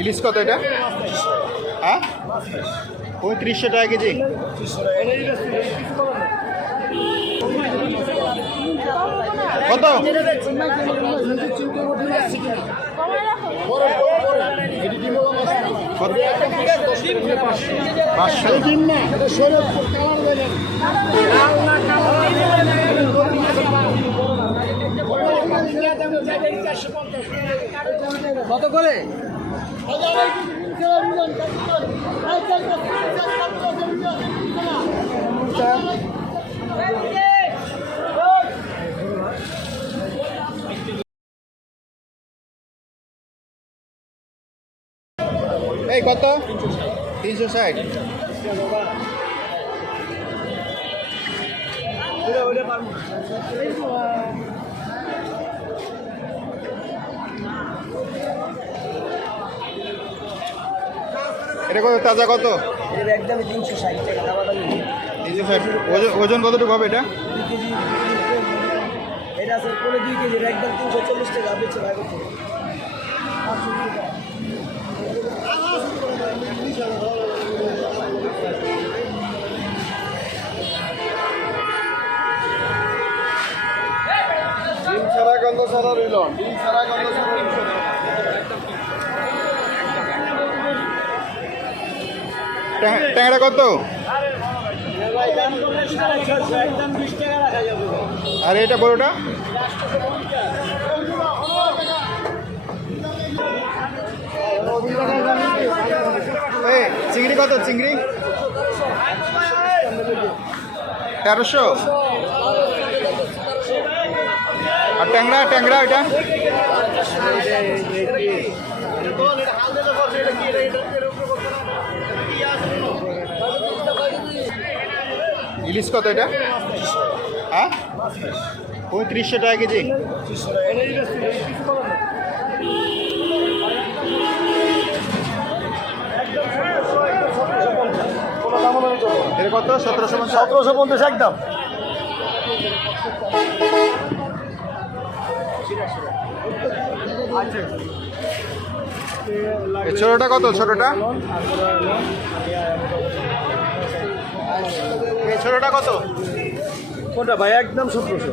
ইলিশ কত এটা? হ্যাঁ, 3500 টাকা কেজি। কত? কত করে? এই কত? 360। এটা কত তাজা? কত? একদম 360 টাকা। 360। ওজন কতটুকু হবে এটা? এটা আছে পরে 2 কেজি, একদম 340 টাকা বেচে ভাই। ডিম ছাড়া গন্ধ ছাড়া রইল, ডিম ছাড়া গন্ধ ছাড়া রইল। ট্যাংরা কত? একদম 20 টাকা রাখা যাবে। আর এটা বড়টা? এই চিংড়ি কত? চিংড়ি 1300। আর ট্যাংরা? ট্যাংরা এটা ইলিশ কত এটা? হ্যাঁ, 3500 টাকা কেজি। এটা কত? 1750 একদম। ছোটটা কত? ছোটটা এই ছোটটা কত? কোনটা ভাই? একদম 1700।